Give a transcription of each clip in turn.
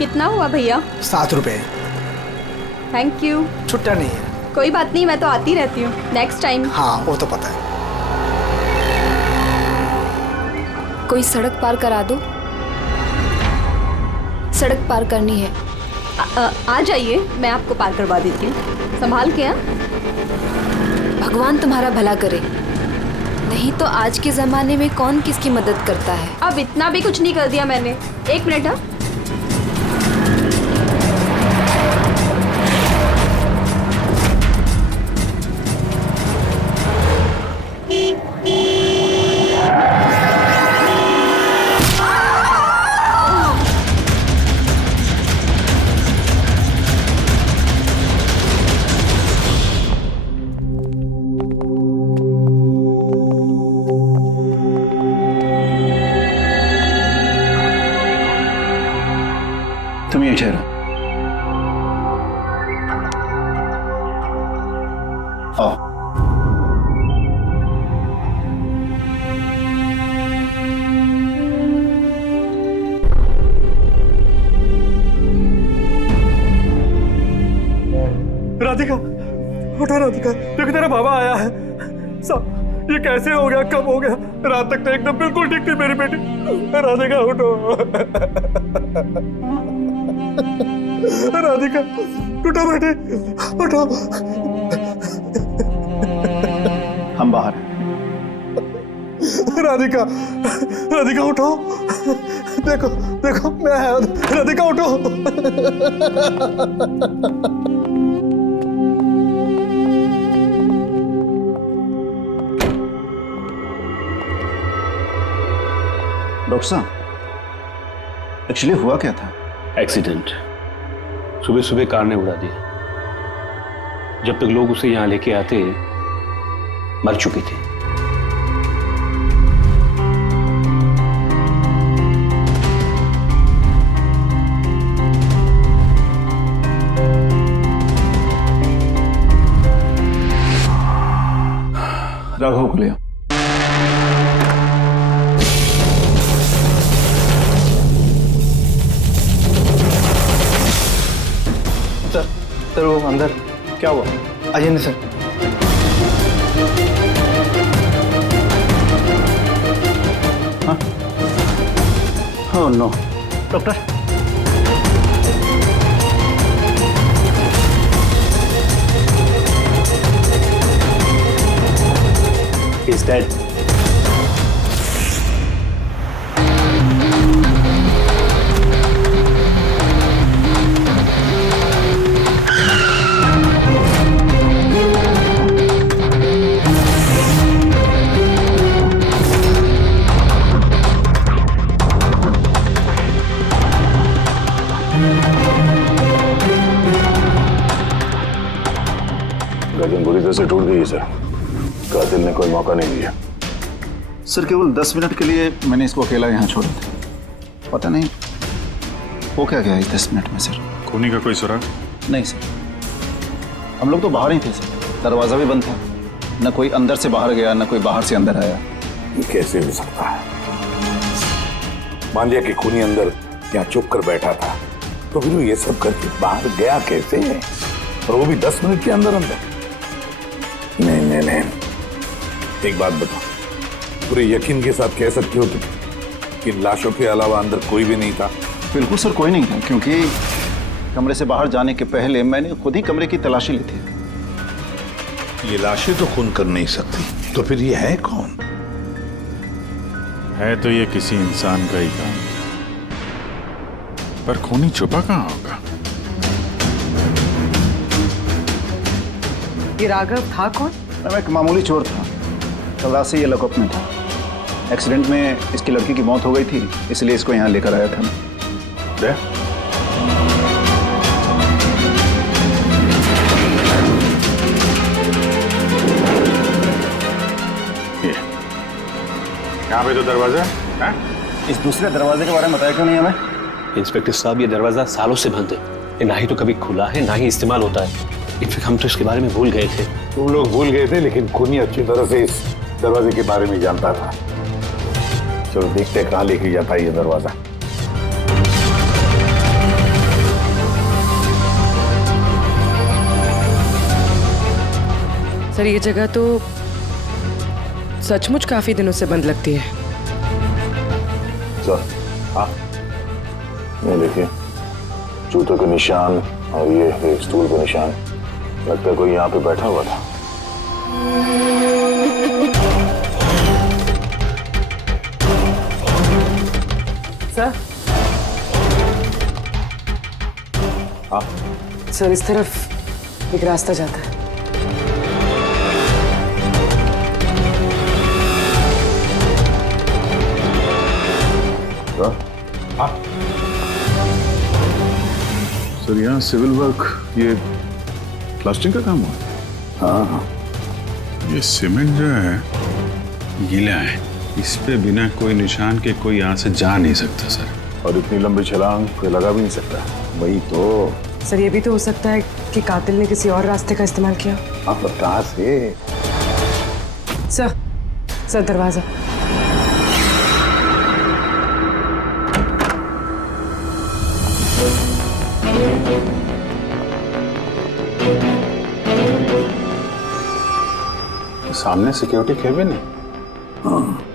कितना हुआ भैया? 7 रुपए। Thank you. छुट्टा नहीं है। कोई बात नहीं, मैं तो आती रहती हूँ, नेक्स्ट टाइम। हाँ वो तो पता है। कोई सड़क पार करा दो, सड़क पार करनी है। आ जाइए, मैं आपको पार करवा देती हूँ, संभाल के। भगवान तुम्हारा भला करे, नहीं तो आज के जमाने में कौन किसकी मदद करता है। अब इतना भी कुछ नहीं कर दिया मैंने। 1 मिनट। हाँ तुम यहीं ठहरो। आओ। राधिका, उठो राधिका, देखो तेरा बाबा आया है। सब ये कैसे हो गया, कब हो गया? रात तक तो एकदम बिल्कुल ठीक थी मेरी बेटी। राधिका उठो। राधिका उठो बेटी, उठो। हम बाहर हैं। राधिका, राधिका उठो। देखो देखो मैं आया। राधिका उठो। डॉक्टर साहब, एक्चुअली हुआ क्या था? एक्सीडेंट। सुबह सुबह कार ने उड़ा दिया। जब तक लोग उसे यहां लेके आते मर चुकी थी। राघव को लिया। सर वो अंदर क्या हुआ? आइए नहीं सर। हाँ नो डॉक्टर, He's dead. गर्दन बुरी तरह से टूट गई है सर। कातिल ने कोई मौका नहीं दिया। सर केवल 10 मिनट के लिए मैंने इसको अकेला यहाँ छोड़ा था। पता नहीं वो क्या गया इस 10 मिनट में सर। खूनी का कोई सुराग? नहीं सर, हम लोग तो बाहर ही थे सर, दरवाजा भी बंद था। न कोई अंदर से बाहर गया, न कोई बाहर से अंदर आया। ये कैसे हो सकता है? मान लिया कि खूनी अंदर यहाँ चुप कर बैठा था, तो फिर वो ये सब करके बाहर गया कैसे? और वो भी 10 मिनट के अंदर अंदर? नहीं नहीं नहीं, एक बात बताओ, पूरे यकीन के साथ कह सकते हो तुम कि लाशों के अलावा अंदर कोई भी नहीं था? बिल्कुल सर, कोई नहीं था, क्योंकि कमरे से बाहर जाने के पहले मैंने खुद ही कमरे की तलाशी ली थी। ये लाशें तो खून कर नहीं सकती, तो फिर ये है कौन? है तो ये किसी इंसान का ही काम, पर खूनी छुपा कहाँ होगा? ये राघव था कौन? मैं एक मामूली चोर था, कल रात से ये लॉकअप में था। एक्सीडेंट में इसकी लड़की की मौत हो गई थी, इसलिए इसको यहाँ लेकर आया था मैं। यहाँ पे तो दरवाजा है? इस दूसरे दरवाजे के बारे में बताया क्यों नहीं हमें? इंस्पेक्टर साहब, ये दरवाजा सालों से बंद है, ये ना ही तो कभी खुला है ना ही इस्तेमाल होता है। इनफैक्ट हम तो इसके बारे में भूल गए थे। तुम लोग भूल गए थे, लेकिन खूनी अच्छी तरह से इस दरवाजे के बारे में जानता था। चलो देखते कहाँ लेके जाता है ये दरवाजा। सर ये जगह तो सचमुच काफी दिनों से बंद लगती है। सर हाँ, ये देखिए जूतों के निशान और ये स्टूल के निशान, लगता है कोई यहाँ पे बैठा हुआ था। सर हाँ सर इस तरफ एक रास्ता जाता है। हाँ सर यहाँ सिविल वर्क, ये प्लास्टिक का काम हुआ है। हाँ हाँ, ये सीमेंट जो है गीला है, इस पे बिना कोई निशान के कोई यहाँ से जा नहीं सकता सर। और इतनी लंबी छलांग कोई लगा भी नहीं सकता। वही तो। सर ये भी तो हो सकता है कि कातिल ने किसी और रास्ते का इस्तेमाल किया। आप कहाँ से? सर दरवाजा। सामने सिक्योरिटी केबिन है,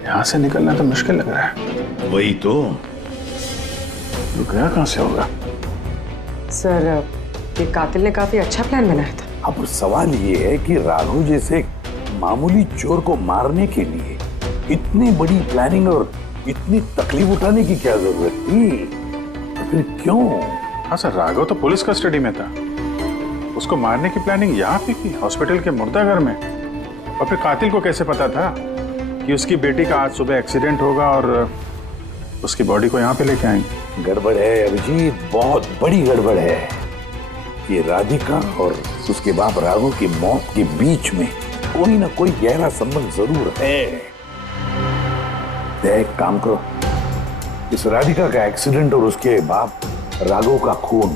यहाँ से निकलना तो मुश्किल लग रहा है। वही तो। गया कहाँ से होगा? सर ये कातिल ने काफी अच्छा प्लान बनाया था। अब सवाल ये है कि राघव जैसे मामूली चोर को मारने के लिए इतनी बड़ी प्लानिंग और इतनी तकलीफ उठाने की क्या जरूरत थी? तो फिर क्यों? हाँ सर, राघव तो पुलिस कस्टडी में था, उसको मारने की प्लानिंग यहाँ पे की, हॉस्पिटल के मुर्दाघर में। और फिर कातिल को कैसे पता था कि उसकी बेटी का आज सुबह एक्सीडेंट होगा और उसकी बॉडी को यहाँ पे लेके आएंगे? गड़बड़ है अभिजीत, बहुत बड़ी गड़बड़ है। ये राधिका और उसके बाप राघव की मौत के बीच में कोई ना कोई गहरा संबंध जरूर है। एक काम करो, इस राधिका का एक्सीडेंट और उसके बाप राघव का खून,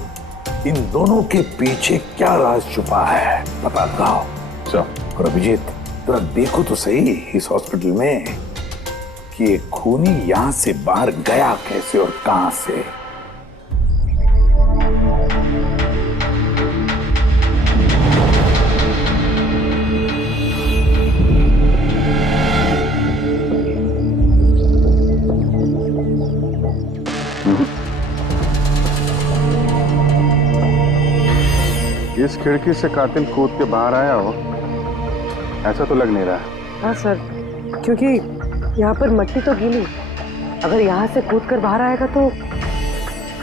इन दोनों के पीछे क्या राज छुपा है पता लगाओ। और अभिजीत जरा देखो तो सही इस हॉस्पिटल में कि ये खूनी यहां से बाहर गया कैसे और कहां से। इस खिड़की से कातिल कूद के बाहर आया हो, ऐसा तो लग नहीं रहा। हाँ सर, क्योंकि यहाँ पर मट्टी तो गीली, अगर यहाँ से कूद कर बाहर आएगा तो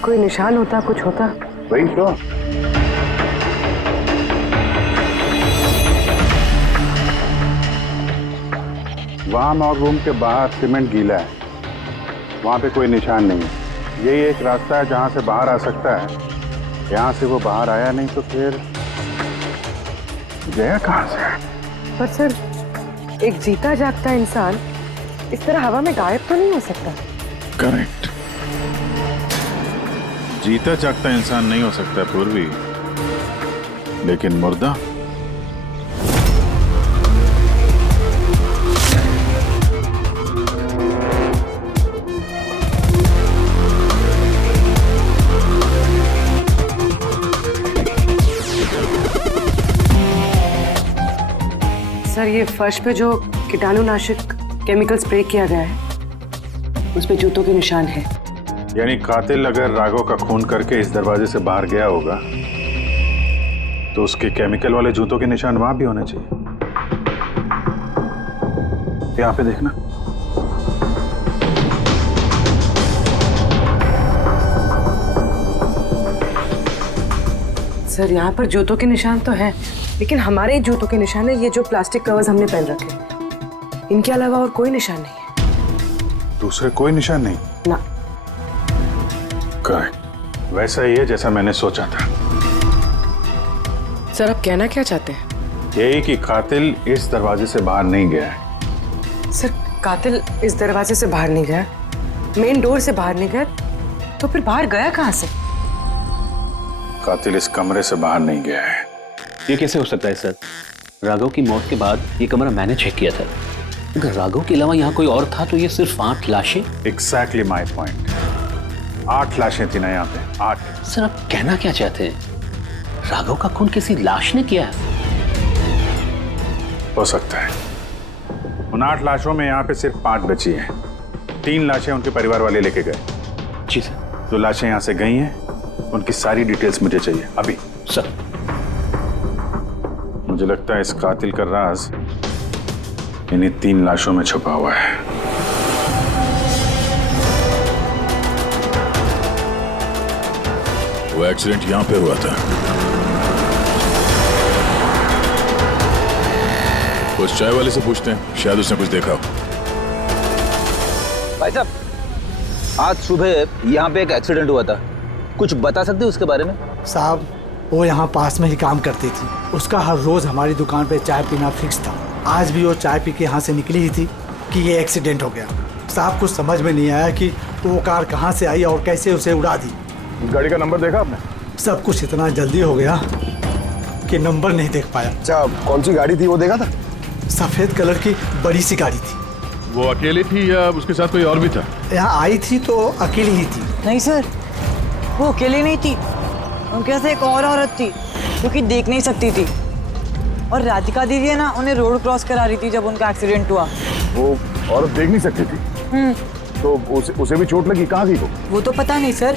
कोई निशान होता, कुछ होता। वही तो। वाम और रूम के बाहर सीमेंट गीला है, वहाँ पे कोई निशान नहीं है। यही एक रास्ता है जहाँ से बाहर आ सकता है। यहाँ से वो बाहर आया नहीं तो फिर गया कहाँ से? पर सर एक जीता जागता इंसान इस तरह हवा में गायब तो नहीं हो सकता। करेक्ट, जीता जागता इंसान नहीं हो सकता पूर्वी, लेकिन मुर्दा सर ये फर्श पे जो कीटाणुनाशक केमिकल स्प्रे किया गया है उस पे जूतों के निशान है। यानी कातिल अगर राघव का खून करके इस दरवाजे से बाहर गया होगा तो उसके केमिकल वाले जूतों के निशान वहां भी होने चाहिए। यहाँ पे देखना। सर यहाँ पर जूतों के निशान तो है, लेकिन हमारे जूतों के निशान है ये जो प्लास्टिक कवर्स हमने पहन रखे, इनके अलावा और कोई निशान नहीं है। दूसरे कोई निशान नहीं ना। करेक्ट, वैसा ही है जैसा मैंने सोचा था। सर आप कहना क्या चाहते हैं? यही कि कातिल इस दरवाजे से बाहर नहीं गया है। सर कातिल इस दरवाजे से बाहर नहीं गया, मेन डोर से बाहर नहीं गया, तो फिर बाहर गया कहाँ से? कातिल इस कमरे से बाहर नहीं गया है। ये कैसे हो सकता है सर? राघव की मौत के बाद ये कमरा मैंने चेक किया था। अगर राघव के अलावा यहाँ कोई और था तो ये सिर्फ 8 लाशें। Exactly my point. 8 लाशें थी ना यहाँ पे, 8। सर आप कहना क्या चाहते हैं? राघव का खून किसी लाश ने किया है? हो सकता है। उन 8 लाशों में यहाँ पे सिर्फ 5 बची हैं। 3 लाशें उनके परिवार वाले लेके गए। जी सर। जो लाशें यहाँ से गई हैं उनकी सारी डिटेल्स मुझे चाहिए अभी। सर। मुझे लगता है इस कातिल का राज इन्हीं 3 लाशों में छुपा हुआ है। वो एक्सीडेंट यहाँ पे हुआ था। उस चाय वाले से पूछते हैं, शायद उसने कुछ देखा हो। भाई साहब, आज सुबह यहाँ पे एक एक्सीडेंट हुआ था, कुछ बता सकते हो उसके बारे में? साहब वो यहाँ पास में ही काम करती थी। उसका हर रोज हमारी दुकान पे चाय पीना फिक्स था। आज भी वो चाय पी के यहाँ से निकली ही थी कि ये एक्सीडेंट हो गया। साहब कुछ समझ में नहीं आया कि वो कार कहाँ से आई और कैसे उसे उड़ा दी। गाड़ी का नंबर देखा आपने? सब कुछ इतना जल्दी हो गया कि नंबर नहीं देख पाया। अच्छा, कौन सी गाड़ी थी वो देखा था? सफेद कलर की बड़ी सी गाड़ी थी। वो अकेली थी या उसके साथ कोई और भी था? यहाँ आई थी तो अकेली ही थी। नहीं सर, वो अकेली नहीं थी, उनके साथ एक और औरत थी जो कि देख नहीं सकती थी। और राधिका दीदी है ना, उन्हें रोड क्रॉस करा रही थी जब उनका एक्सीडेंट हुआ। वो औरत देख नहीं सकती थी? तो उसे भी चोट लगी? कहाँ गई वो तो पता नहीं सर,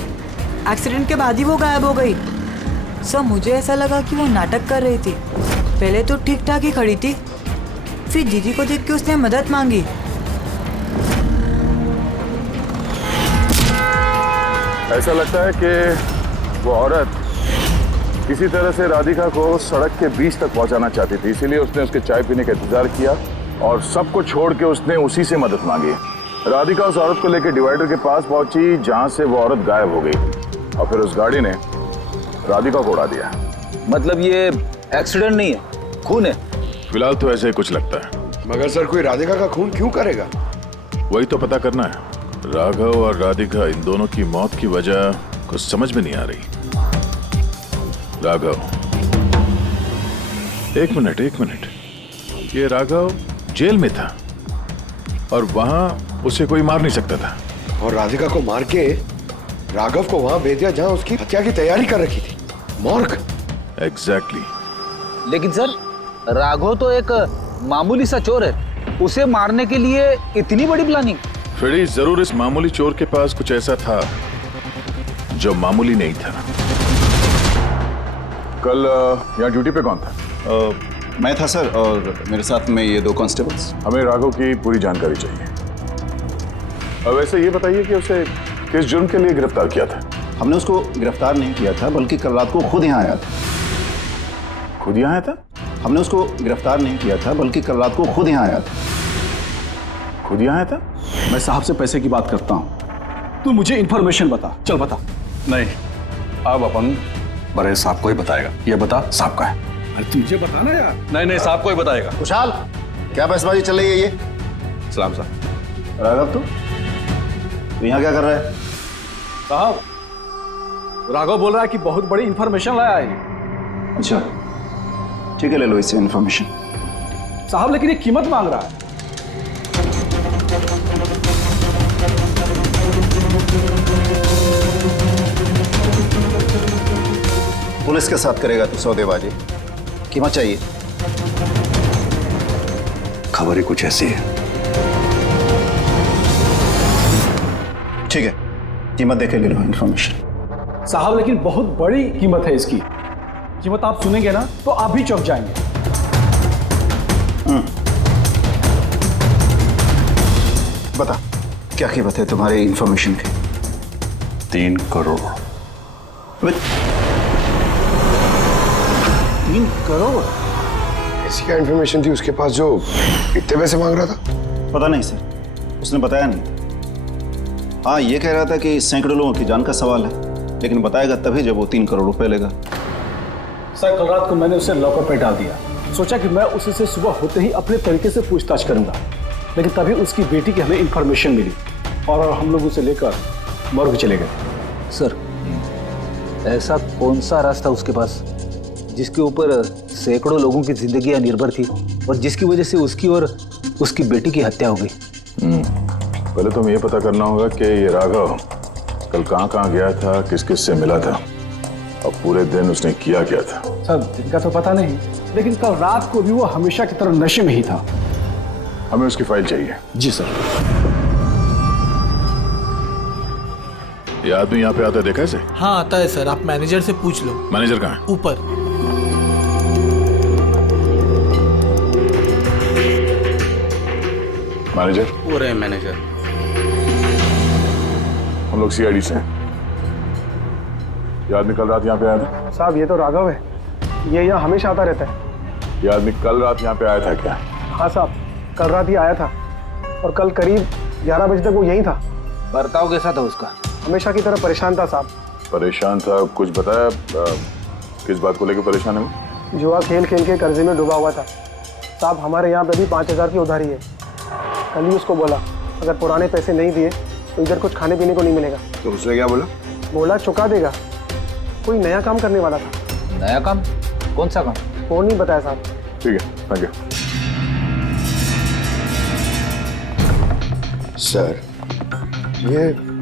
एक्सीडेंट के बाद ही वो गायब हो गई। सर मुझे ऐसा लगा कि वो नाटक कर रही थी। पहले तो ठीक ठाक ही खड़ी थी, फिर दीदी को देख के उसने मदद मांगी। ऐसा लगता है कि वो औरत किसी तरह से राधिका को सड़क के बीच तक पहुंचाना चाहती थी, इसीलिए उसने उसके चाय पीने का इंतजार किया और सबको छोड़ के उसने उसी से मदद मांगी। राधिका उस औरत को लेकर डिवाइडर के पास पहुंची जहां से वो औरत गायब हो गई और फिर उस गाड़ी ने राधिका को उड़ा दिया। मतलब ये एक्सीडेंट नहीं है, खून है? फिलहाल तो ऐसे ही कुछ लगता है। मगर सर कोई राधिका का खून क्यों करेगा? वही तो पता करना है। राघव और राधिका, इन दोनों की मौत की वजह कुछ समझ में नहीं आ रही। राघव, एक मिनट, ये राघव जेल में था और वहां उसे कोई मार नहीं सकता था, और राधिका को मार के राघव को वहां भेज दिया जहां उसकी हत्या की तैयारी कर रखी थी, मॉर्ग। एग्जैक्टली। लेकिन सर, राघव तो एक मामूली सा चोर है, उसे मारने के लिए इतनी बड़ी प्लानिंग? फ्रेडी, जरूर इस मामूली चोर के पास कुछ ऐसा था जो मामूली नहीं था। कल यहाँ ड्यूटी पे कौन था? मैं था सर, और मेरे साथ में ये 2 कांस्टेबल्स। हमें राघव की पूरी जानकारी चाहिए। अब वैसे ये बताइए कि उसे किस जुर्म के लिए गिरफ्तार किया था? हमने उसको गिरफ्तार नहीं किया था, बल्कि कल रात को खुद यहाँ आया था। खुद यहाँ आया था? हमने उसको गिरफ्तार नहीं किया था, बल्कि कल रात को खुद यहाँ आया था। खुद यहाँ आया था? मैं साहब से पैसे की बात करता हूँ, तू मुझे इन्फॉर्मेशन बता। चल बता। नहीं, अब अपन बड़े साहब को ही बताएगा। ये बता, साहब का है। अरे तुझे बताना यार। नहीं, साहब को ही बताएगा। खुशहाल, क्या बहसबाजी चल रही है ये? सलाम साहब। राघव, तू यहाँ क्या कर रहा है? साहब, राघव बोल रहा है कि बहुत बड़ी इन्फॉर्मेशन लाया है। अच्छा, ठीक है, ले लो इससे इन्फॉर्मेशन। साहब लेकिन ये कीमत मांग रहा है। पुलिस के साथ करेगा तू सौदेबाजी? कीमत चाहिए? खबर ही कुछ ऐसी है। ठीक है, कीमत देखे ले लो इन्फॉर्मेशन। साहब लेकिन बहुत बड़ी कीमत है इसकी। कीमत आप सुनेंगे ना तो आप भी चौंक जाएंगे। बता, क्या कीमत है तुम्हारी इन्फॉर्मेशन की? 3 करोड़। 3 करोड़? ऐसी क्या इन्फॉर्मेशन थी उसके पास जो इतने पैसे मांग रहा था? पता नहीं सर, उसने बताया नहीं। हाँ, ये कह रहा था कि सैकड़ों लोगों की जान का सवाल है, लेकिन बताएगा तभी जब वो 3 करोड़ रुपए लेगा। सर कल रात को मैंने उसे लॉकअप पे डाल दिया। सोचा कि मैं उससे सुबह होते ही अपने तरीके से पूछताछ करूंगा, लेकिन तभी उसकी बेटी की हमें इन्फॉर्मेशन मिली और हम लोग उसे लेकर मॉर्ग चले गए। सर, ऐसा कौन सा रास्ता उसके पास जिसके ऊपर सैकड़ों लोगों की जिंदगियां निर्भर थी और जिसकी वजह से उसकी और उसकी बेटी की हत्या हो गई? पहले तो ये पता करना होगा कि ये राघव कल कहाँ गया था, किस किस से मिला था और पूरे दिन उसने किया क्या था। सर दिन का तो पता नहीं, लेकिन कल रात को भी वो हमेशा की तरह नशे में ही था। हमें उसकी फाइल चाहिए। जी सर। ये आदमी यहाँ पे आता है, देखा है इसे? हाँ आता है सर, आप मैनेजर से पूछ लो। मैनेजर कहाँ है? ऊपर। मैनेजर? वो रहे मैनेजर। हम लोग सीआईडी से हैं। ये आदमी कल रात यहाँ पे आया था? साहब ये तो राघव है, ये यहाँ हमेशा आता रहता है। ये आदमी कल रात यहाँ पे आया था क्या? हाँ साहब, कल रात ही आया था और कल करीब 11 बजे तक वो यहीं था। बर्ताव कैसा था उसका? हमेशा की तरह परेशान था साहब। परेशान था? कुछ बताया किस बात को लेकर परेशान है वो? जुआ खेल खेल के कर्जे में डूबा हुआ था साहब। हमारे यहाँ पे भी 5,000 की उधारी है। कल ही उसको बोला अगर पुराने पैसे नहीं दिए तो इधर कुछ खाने पीने को नहीं मिलेगा। तो उसने क्या बोला? बोला चुका देगा। कोई नया काम करने वाला था। नया काम? कौन सा काम? वो नहीं बताया साहब। ठीक है, थैंक यू। सर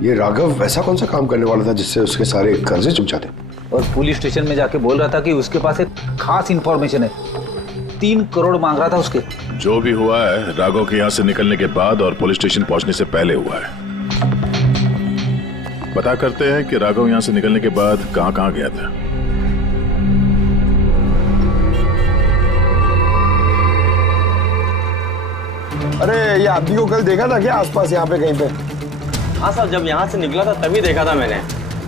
ये राघव ऐसा कौन सा काम करने वाला था जिससे उसके सारे कर्जे चुक जाते? और पुलिस स्टेशन में जाके बोल रहा था कि उसके पास एक खास इंफॉर्मेशन है। 3 करोड़ मांग रहा था उसके। जो भी हुआ है राघव के यहाँ से निकलने के बाद और पुलिस स्टेशन पहुंचने से पहले हुआ है। पता करते हैं कि राघव यहाँ से निकलने के बाद कहाँ कहाँ गया था। अरे ये आदमी को कल देखा था क्या आसपास यहाँ पे कहीं पे? हाँ सर, जब यहाँ से निकला था तभी देखा था मैंने।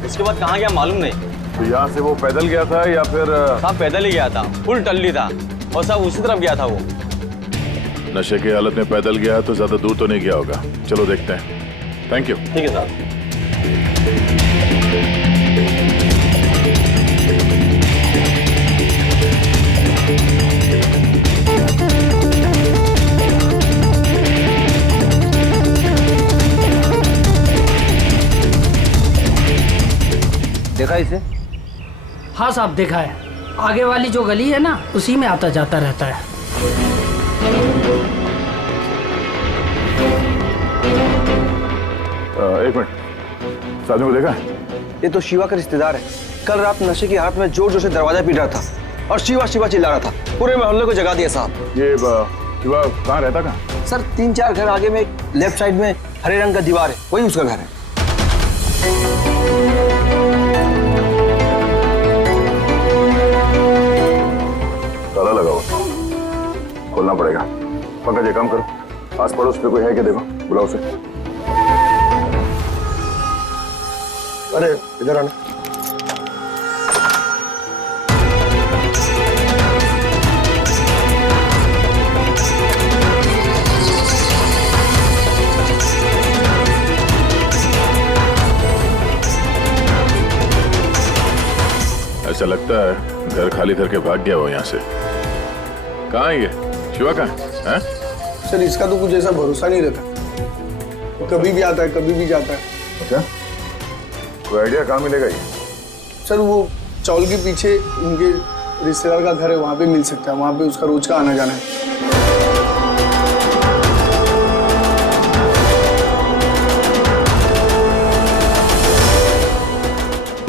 इसके बाद कहाँ गया मालूम नहीं। तो यहाँ से वो पैदल गया था या फिर? हाँ पैदल ही गया था, फुल टल्ली था और सब उसी तरफ गया था वो। नशे की हालत में पैदल गया तो ज्यादा दूर तो नहीं गया होगा। चलो देखते हैं। Thank you. ठीक है सर। देखा इसे? हाँ साहब देखा है। आगे वाली जो गली है ना उसी में आता जाता रहता है। एक मिनट, साधु को देखा? ये तो शिवा का रिश्तेदार है। कल रात नशे की हालत में जोर जोर से दरवाजा पीट रहा था और शिवा शिवा चिल्ला रहा था। पूरे मोहल्ले को जगा दिया साहब। ये शिवा कहाँ रहता? कहाँ सर? 3-4 घर आगे में लेफ्ट साइड में हरे रंग का दीवार है, वही उसका घर है। ताला लगा हुआ, खोलना पड़ेगा। पंकज ये काम करो, आस पड़ोस पे कोई है क्या देखो, बुलाओ उसे। अरे इधर आना। ऐसा लगता है घर खाली करके भाग गया वो यहाँ से। कहाँ है ये शिवा? कहाँ है? सर इसका तो कुछ ऐसा भरोसा नहीं रहता, कभी भी आता है कभी भी जाता है। अच्छा, कोई आइडिया कहाँ मिलेगा ये? सर वो चौल के पीछे उनके रिश्तेदार का घर है, वहाँ पे मिल सकता है। वहाँ पे उसका रोज का आना जाना है।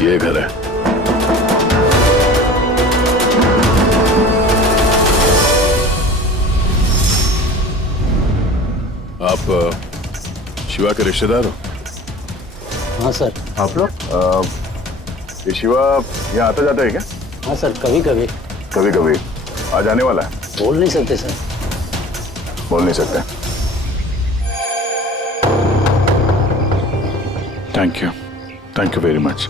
ये घर है। आप शिवा के रिश्तेदार हो? हाँ सर। आप लोग? ये शिवा यहाँ आता जाता है क्या? हाँ सर, कभी कभी। कभी कभी आज आने वाला है? बोल नहीं सकते सर। बोल नहीं सकते। Thank you very much.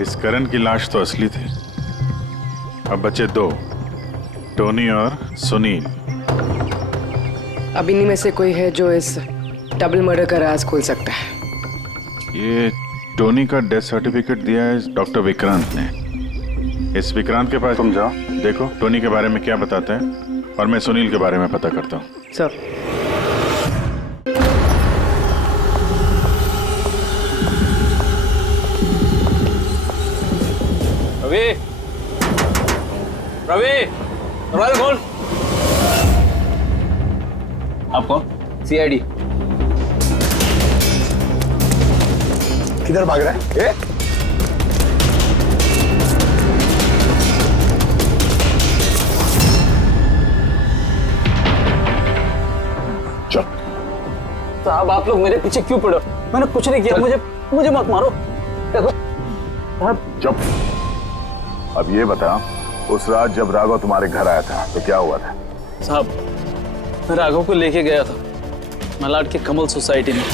इस करण की लाश तो असली थी। अब बचे 2, टोनी और सुनील। अब इन्हीं में से कोई है जो इस डबल मर्डर का राज खोल सकता है। ये टोनी का डेथ सर्टिफिकेट दिया है डॉक्टर विक्रांत ने। इस विक्रांत के पास तुम जाओ, देखो टोनी के बारे में क्या बताते हैं और मैं सुनील के बारे में पता करता हूँ। सर। रवि, रवि, दरवाजा खोल। आप कौन? सीआईडी। किधर भाग रहा है? साहब आप लोग मेरे पीछे क्यों पड़े? मैंने कुछ नहीं किया, मुझे मत मारो। देखो चुप। अब ये बता, उस रात जब राघव तुम्हारे घर आया था तो क्या हुआ था? साहब मैं राघव को लेके गया था मलाड के कमल सोसाइटी में।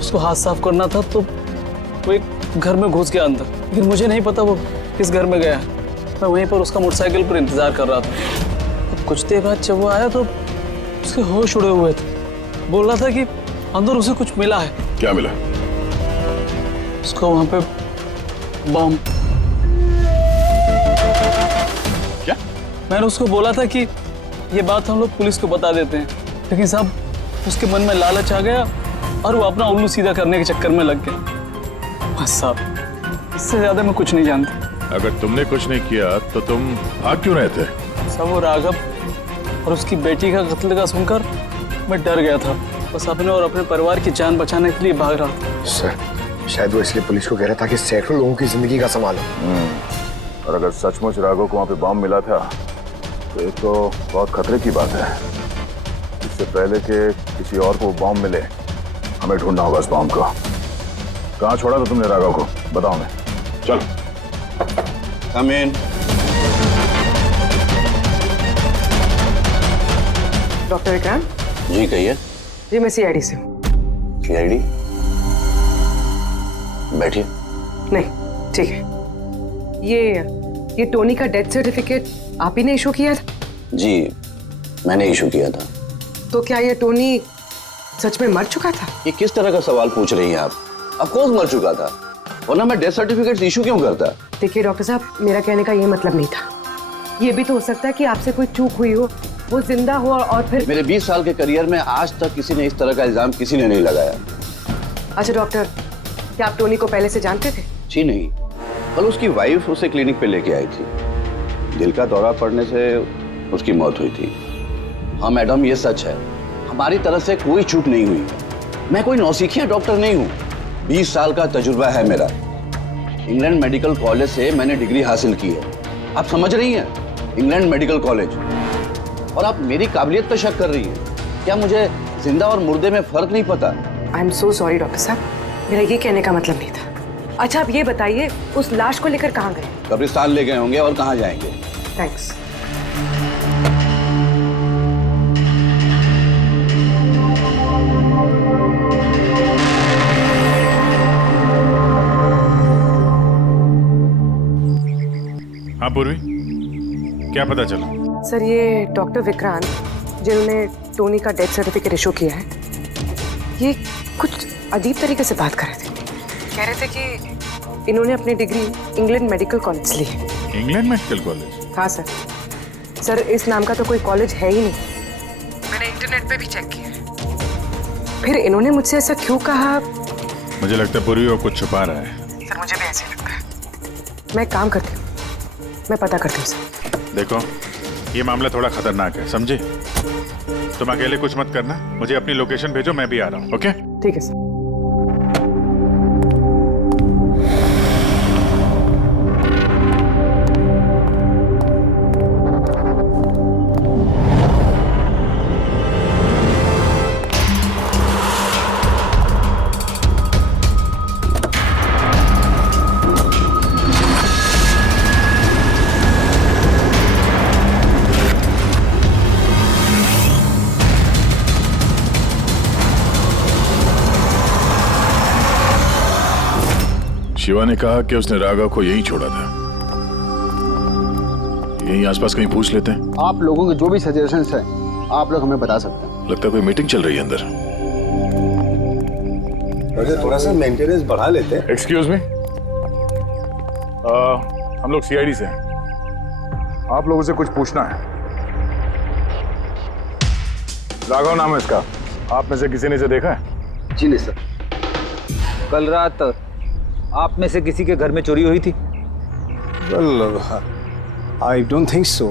उसको हाथ साफ करना था तो वो एक घर में घुस गया अंदर, लेकिन मुझे नहीं पता वो किस घर में गया। मैं वहीं पर उसका मोटरसाइकिल पर इंतजार कर रहा था। अब कुछ देर बाद जब वो आया तो उसके होश उड़े हुए थे। बोल रहा था कि अंदर उसे कुछ मिला है। क्या मिला? उसको वहां पे बम। क्या? मैंने उसको बोला था कि ये बात हम लोग पुलिस को बता देते हैं, लेकिन साहब उसके मन में लालच आ गया और वो अपना उल्लू सीधा करने के चक्कर में लग गया। बस साहब, इससे ज्यादा मैं कुछ नहीं जानता। अगर तुमने कुछ नहीं किया तो तुम भाग क्यों रहे थे? सब वो राघव और उसकी बेटी का कत्ल का सुनकर मैं डर गया था। बस अपने और अपने परिवार की जान बचाने के लिए भाग रहा था। सर, शायद वो इसलिए पुलिस को कह रहा था कि सैकड़ों लोगों की जिंदगी का सवाल है। और अगर सचमुच राघव को वहां पे बम मिला था तो ये तो बहुत खतरे की बात है। इससे पहले कि किसी और को बम मिले, हमें ढूंढना होगा इस बम को। कहाँ छोड़ा था तुमने राघव को? बताओ। मैं चल। कम इन। डॉक्टर विक्रांत जी कहिए। जी मैं सीआईडी से हूँ। सीआईडी? बैठिए। नहीं ठीक है। ये टोनी का डेथ सर्टिफिकेट आप ही ने इशू किया था? जी मैंने इशू किया था। तो क्या ये टोनी सच में मर चुका था? ये किस तरह का सवाल पूछ रही हैं आप? ऑफ कोर्स मर चुका था, वरना मैं डेथ सर्टिफिकेट इशू क्यों करता? देखिए डॉक्टर साहब, मेरा कहने का ये मतलब नहीं था। ये भी तो हो सकता है कि आपसे कोई चूक हुई हो, वो जिंदा हो और फिर। मेरे 20 साल के करियर में आज तक किसी ने इस तरह का इल्जाम किसी ने नहीं लगाया। अच्छा डॉक्टर, क्या आप टोनी को पहले से जानते थे? जी नहीं, कल उसकी वाइफ उसे क्लिनिक पे लेके आई थी। दिल का दौरा पड़ने से उसकी मौत हुई थी। हाँ मैडम, ये सच है, हमारी तरफ से कोई चूक नहीं हुई। मैं कोई नौसिखिया डॉक्टर नहीं हूँ। 20 साल का तजुर्बा है मेरा। इंग्लैंड मेडिकल कॉलेज से मैंने डिग्री हासिल की है। आप समझ रही हैं? England medical college. और आप मेरी काबिलियत पर शक कर रही हैं। क्या मुझे जिंदा और मुर्दे में फर्क नहीं पता? I am so sorry doctor साहब, मेरा ये कहने का मतलब नहीं था। अच्छा आप ये बताइए, उस लाश को लेकर कहाँ गए? कब्रिस्तान ले गए होंगे, और कहाँ जाएंगे? थैंक्स। हाँ पूर्वी, क्या पता चला? सर ये डॉक्टर विक्रांत जिन्होंने टोनी का डेथ सर्टिफिकेट इशू किया है, ये कुछ अजीब तरीके से बात कर रहे थे। कह रहे थे कि इन्होंने अपनी डिग्री इंग्लैंड मेडिकल कॉलेज से ली है। England medical college? हाँ सर। सर इस नाम का तो कोई कॉलेज है ही नहीं। मैंने इंटरनेट पे भी चेक किया है। फिर इन्होंने मुझसे ऐसा क्यों कहा? मुझे लगता है पूर्वी वो कुछ छुपा रहा है। सर मुझे भी ऐसे लगता है। मैं एक काम करती हूँ, मैं पता करती हूँ सर। देखो ये मामला थोड़ा खतरनाक है, समझे? तुम अकेले कुछ मत करना, मुझे अपनी लोकेशन भेजो, मैं भी आ रहा हूँ। ओके ठीक है सर। शिवा ने कहा कि उसने राघव को यहीं छोड़ा था। यहीं आसपास कहीं पूछ लेते हैं। आप लोगों के जो भी सजेशंस हैं आप लोग हमें बता सकते हैं। लगता है कोई मीटिंग चल रही है अंदर। थोड़ा सा मेंटेनेंस बढ़ा लेते हैं। एक्सक्यूज मी, हम लोग सीआईडी से हैं। आप लोगों से कुछ पूछना है। राघव नाम है इसका, आप में से किसी ने इसे देखा है? जी नहीं सर। कल रात आप में से किसी के घर में चोरी हुई थी? Well, I don't think so.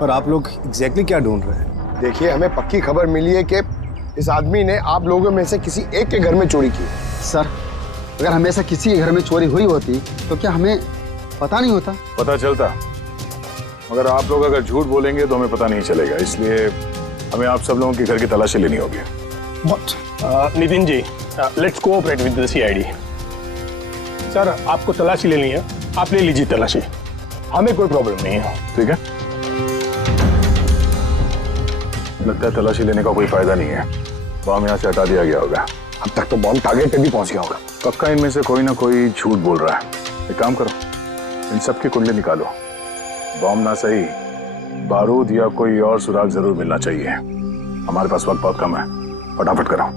पर आप लोग एग्जैक्टली क्या ढूंढ रहे हैं? देखिए, हमें पक्की खबर मिली है कि इस आदमी ने आप लोगों में से किसी एक के घर में चोरी की। सर, अगर हमेशा किसी के घर में चोरी हुई होती तो क्या हमें पता नहीं होता? पता चलता, मगर आप लोग अगर झूठ बोलेंगे तो हमें पता नहीं चलेगा। इसलिए हमें आप सब लोगों के घर की तलाशी लेनी होगी। Nitin ji, let's cooperate with the CID. Sir, आपको तलाशी लेनी है, आप ले लीजिए तलाशी, हमें कोई प्रॉब्लम नहीं है। ठीक है, लगता है तलाशी लेने का कोई फायदा नहीं है। बॉम्ब यहाँ से हटा दिया गया होगा। अब तक तो बॉम्ब टारगेट पे भी पहुंच गया होगा। पक्का इनमें से कोई ना कोई झूठ बोल रहा है। एक काम करो, इन सब की कुंडली निकालो। बॉम्ब ना सही, बारूद या कोई और सुराग जरूर मिलना चाहिए। हमारे पास वक्त बहुत कम है, फटाफट करो।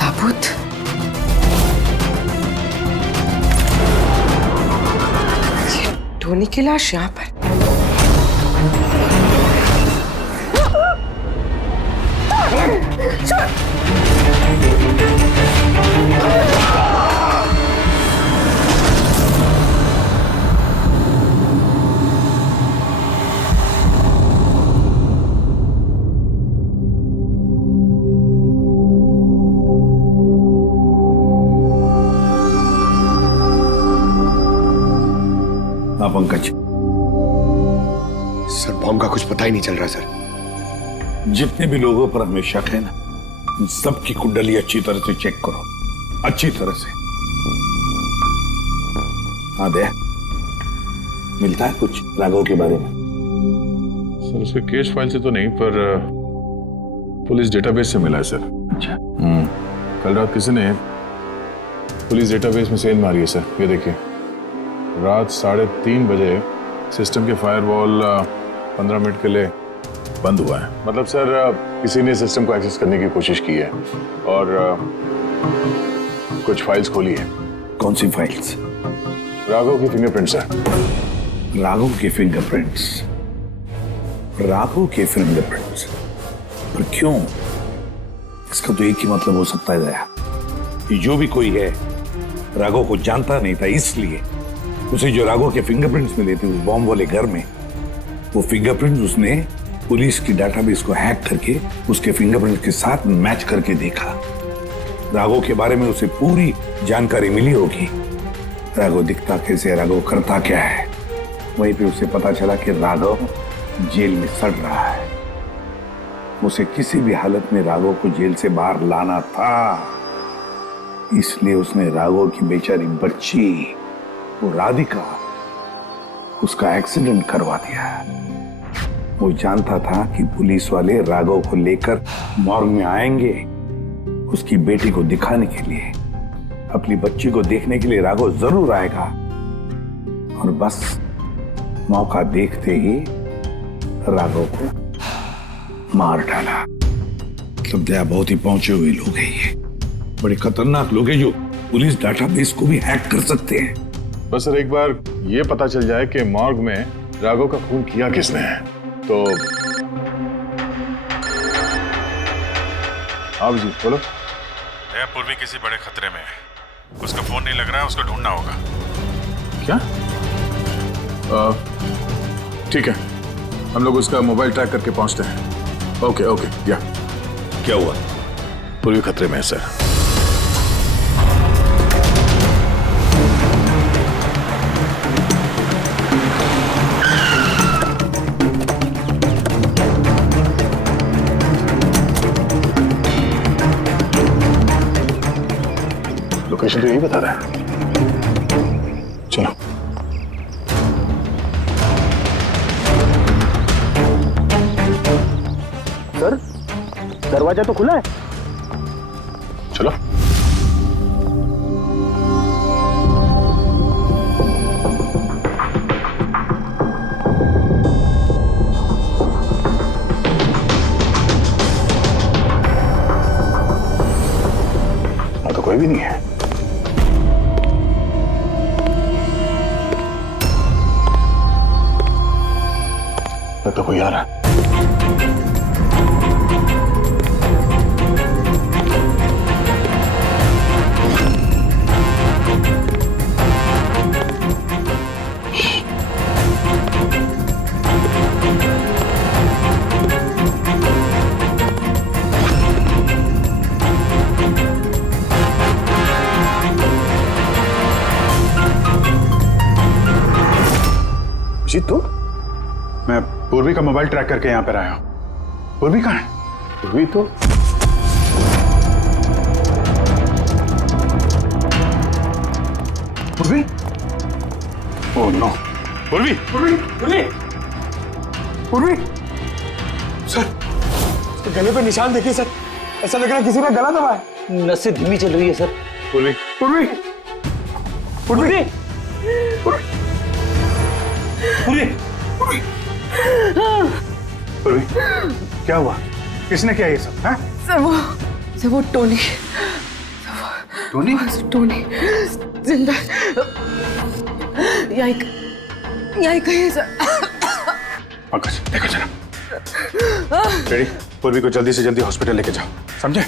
ताबूत, ये टोनी की लाश यहाँ पर। पंकज, सर बॉम्ब का कुछ पता ही नहीं चल रहा सर। जितने भी लोगों पर हमें शक है ना, उन सबकी कुंडली अच्छी तरह से चेक करो, अच्छी तरह से। हाँ दे, मिलता है कुछ राघव के बारे में? सर उसके केस फाइल से तो नहीं, पर पुलिस डेटाबेस से मिला है सर। अच्छा। कल रात किसी ने पुलिस डेटाबेस में सेल मारी है सर। ये देखिए, रात 3:30 बजे सिस्टम के फायरवॉल 15 मिनट के लिए बंद हुआ है। मतलब सर किसी ने सिस्टम को एक्सेस करने की कोशिश की है और कुछ फाइल्स खोली है। कौन सी फाइल्स? राघव की फिंगरप्रिंट्स है। राघव के फिंगरप्रिंट्स? राघव के फिंगरप्रिंट्स? पर क्यों? इसका तो एक ही मतलब हो सकता है दया, कि जो भी कोई है राघव को जानता नहीं था, इसलिए उसे जो राघव के फिंगरप्रिंट्स मिले थे उस बॉम्ब वाले घर में, वो फिंगरप्रिंट्स उसने पुलिस की डाटाबेस को हैक करके उसके फिंगरप्रिंट्स के साथ मैच करके देखा। राघव के बारे में उसे पूरी जानकारी मिली होगी। राघव दिखता कैसे, राघव करता क्या है। वहीं पे उसे पता चला कि राघव जेल में सड़ रहा है। उसे किसी भी हालत में राघव को जेल से बाहर लाना था, इसलिए उसने राघव की बेचारी बच्ची, वो राधिका, उसका एक्सीडेंट करवा दिया। वो जानता था कि पुलिस वाले राघव को लेकर मॉर्ग में आएंगे उसकी बेटी को दिखाने के लिए। अपनी बच्ची को देखने के लिए राघव जरूर आएगा, और बस मौका देखते ही राघव को मार डाला। मतलब दया बहुत ही पहुंचे हुए लोग हैं, ये बड़े खतरनाक लोग हैं जो पुलिस डाटाबेस को भी हैक कर सकते हैं। बस सर एक बार ये पता चल जाए कि मॉर्ग में राघव का खून किया किसने है तो। हाँ जी बोलो। पूर्वी किसी बड़े खतरे में है, उसका फोन नहीं लग रहा है, उसको ढूंढना होगा। क्या? ठीक है, हम लोग उसका मोबाइल ट्रैक करके पहुंचते हैं। Okay okay. या क्या हुआ? पूर्वी खतरे में है सर। लोकेशन तो यही बता रहा है। चलो। सर दरवाजा तो खुला है। चलो। भी नहीं है। तो कोई आ रहा है। जी तुम? मैं पूर्वी का मोबाइल ट्रैक करके यहाँ पर आया हूँ। पूर्वी कहाँ है? पूर्वी तो पूर्वी? Oh no. पूर्वी! पूर्वी! पूर्वी! पूर्वी! सर, उसके गले पे निशान देखिए सर। ऐसा लग रहा है किसी ने गला दबाया है। नसें धीमी चल रही है सर। पूर्वी! पूर्वी! पूर्वी! पूर्वी! पूर्वी! पूर्वी! क्या हुआ? किसने किया ये सब? हैं? सर वो टोनी। टोनी? टोनी जिंदा यहीं कहीं है सर। पंकज देखो जरा। रेडी? पूर्वी को जल्दी से जल्दी हॉस्पिटल लेके जाओ, समझे?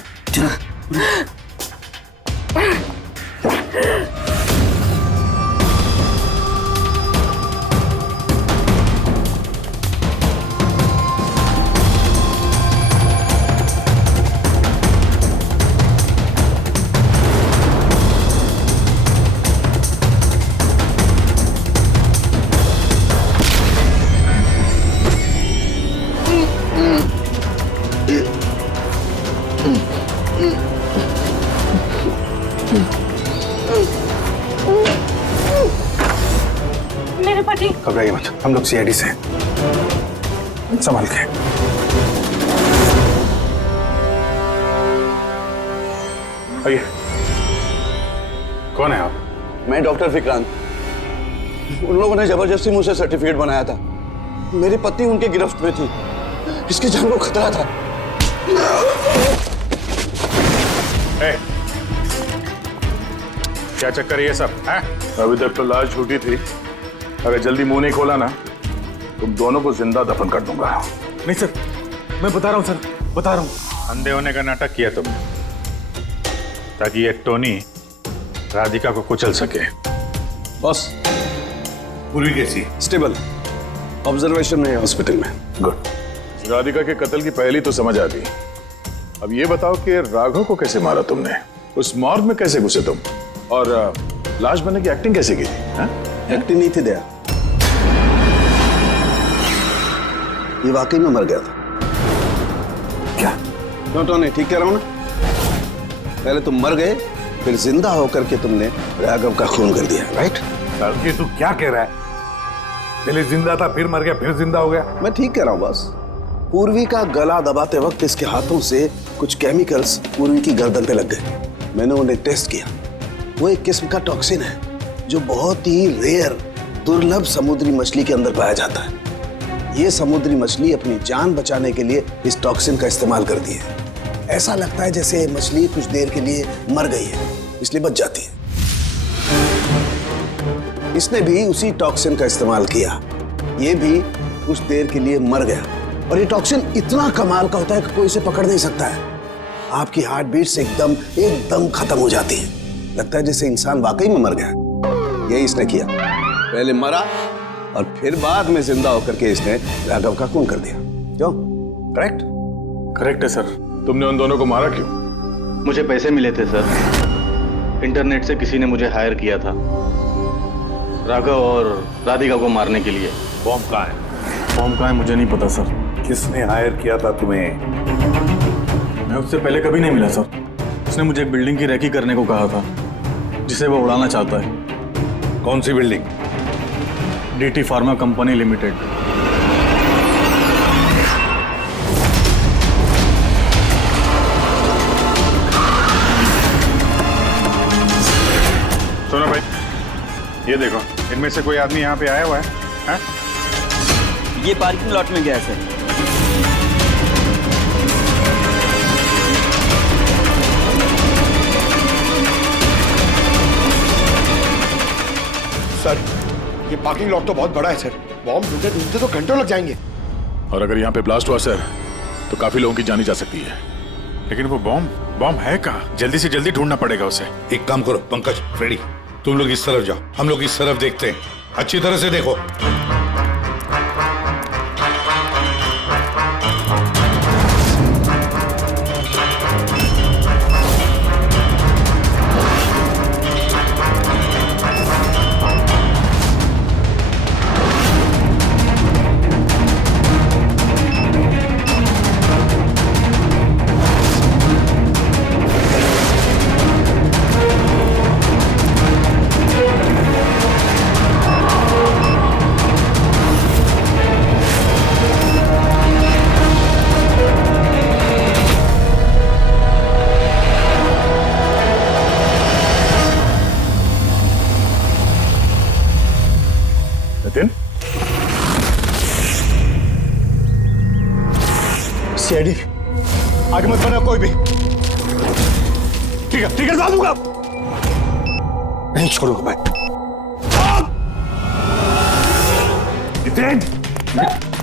मेरे पति। घबराइए मत, हम लोग सीआईडी से हैं। संभाल के। आइए। कौन है आप? मैं डॉक्टर विक्रांत। उन लोगों ने जबरदस्ती मुझसे सर्टिफिकेट बनाया था। मेरी पत्नी उनके गिरफ्त में थी। इसकी जान को खतरा था। क्या चक्कर है ये सब? हैं? अभी तक तो लाश झूठी थी। अगर जल्दी मुंह नहीं खोला ना, तुम दोनों को जिंदा दफन कर दूंगा। नहीं सर, मैं बता रहा हूँ सर, बता रहा हूँ। अंधे होने का नाटक किया तुमने, ताकि ये टोनी राधिका को कुचल सके। बॉस, पूरी कैसी? स्टेबल, ऑब्जर्वेशन में है हॉस्पिटल में। गुड। राधिका के कत्ल की पहली तो समझ आ गई। अब ये बताओ कि राघव को कैसे मारा तुमने? उस मॉर्ग में कैसे घुसे तुम? और लाश बनने की एक्टिंग कैसे की थी? एक्टिंग नहीं थी दया, ये वाकई में मर गया था। क्या? क्यों टोनी, ठीक कह रहा हूं ना? पहले तुम मर गए, फिर जिंदा होकर के तुमने राघव का खून कर दिया, राइट? ये तू क्या कह रहा है? पहले जिंदा था, फिर मर गया, फिर जिंदा हो गया। मैं ठीक कह रहा हूं बॉस। पूर्वी का गला दबाते वक्त इसके हाथों से कुछ केमिकल्स पूर्वी की गर्दन पे लग गए। मैंने उन्हें टेस्ट किया। वो एक किस्म का टॉक्सिन है जो बहुत ही रेयर, दुर्लभ समुद्री मछली के अंदर पाया जाता है। ये समुद्री मछली अपनी जान बचाने के लिए इस टॉक्सिन का इस्तेमाल करती है। ऐसा लगता है जैसे मछली कुछ देर के लिए मर गई है, इसलिए बच जाती है। इसने भी उसी टॉक्सिन का इस्तेमाल किया। ये भी कुछ देर के लिए मर गया। और ये टॉक्सिन इतना कमाल का होता है कि कोई इसे पकड़ नहीं सकता है। आपकी हार्ट बीट से एकदम खत्म हो जाती है। लगता है जैसे इंसान वाकई में मर गया। यही इसने किया, पहले मरा और फिर बाद में जिंदा होकर के इसने राघव का खून कर दिया। क्यों? करेक्ट? करेक्ट है सर। तुमने उन दोनों को मारा क्यों? मुझे पैसे मिले थे सर। इंटरनेट से किसी ने मुझे हायर किया था राघव और राधिका को मारने के लिए। बॉम्ब कहाँ है? बॉम्ब कहाँ है मुझे नहीं पता सर। किसने हायर किया था तुम्हें? मैं उससे पहले कभी नहीं मिला सर। उसने मुझे एक बिल्डिंग की रेकी करने को कहा था जिसे वो उड़ाना चाहता है। कौन सी building? DT pharma company limited. सुनो भाई, ये देखो, इनमें से कोई आदमी यहाँ पे आया हुआ है? ये पार्किंग लॉट में गया है सर। पार्किंग लॉट तो बहुत बड़ा है सर, बॉम्ब ढूंढते ढूंढते तो घंटों लग जाएंगे। और अगर यहाँ पे ब्लास्ट हुआ सर तो काफी लोगों की जानी जा सकती है। लेकिन वो बॉम्ब है कहाँ? जल्दी से जल्दी ढूंढना पड़ेगा उसे। एक काम करो पंकज, फ्रेडी, तुम लोग इस तरफ जाओ, हम लोग इस तरफ देखते हैं। अच्छी तरह से देखो। सीआईडी आगे मत बढ़ना कोई भी। ठीक है डाल दूंगा, नहीं छोड़ूंगा मैं। जितेन,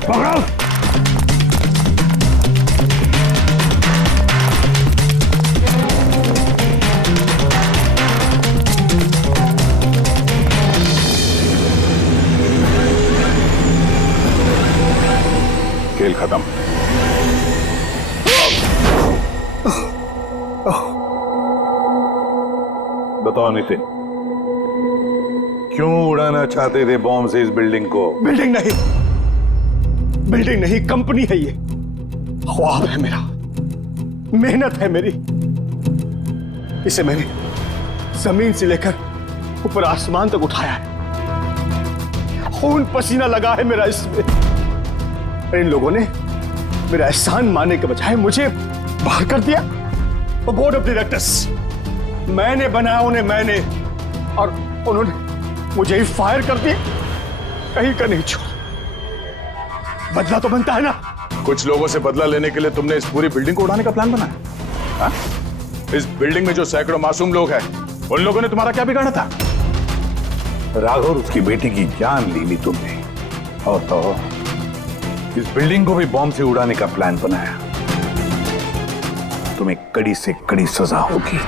पकड़ो। खेल खत्म। बताओ नितिन, क्यों उड़ाना चाहते थे बॉम्ब से इस बिल्डिंग को? बिल्डिंग नहीं, कंपनी है ये। ख्वाब है मेरा, मेहनत है मेरी। इसे मैंने जमीन से लेकर ऊपर आसमान तक उठाया है। खून पसीना लगा है मेरा इसमें। इन लोगों ने मेरा एहसान मानने के बजाय मुझे बाहर कर दिया। और बोर्ड ऑफ डायरेक्टर्स मैंने बनाया उन्हें, मैंने, और उन्होंने मुझे ही फायर कर दिया। कहीं का नहीं छोड़ा। बदला तो बनता है ना। कुछ लोगों से बदला लेने के लिए तुमने इस पूरी बिल्डिंग को उड़ाने का प्लान बनाया? हाँ? इस बिल्डिंग में जो सैकड़ों मासूम लोग हैं, उन लोगों ने तुम्हारा क्या बिगाड़ा था? राघव, उसकी बेटी की जान ली तुमने, और तो इस बिल्डिंग को भी बॉम्ब से उड़ाने का प्लान बनाया। तुम्हें कड़ी से कड़ी सजा होगी।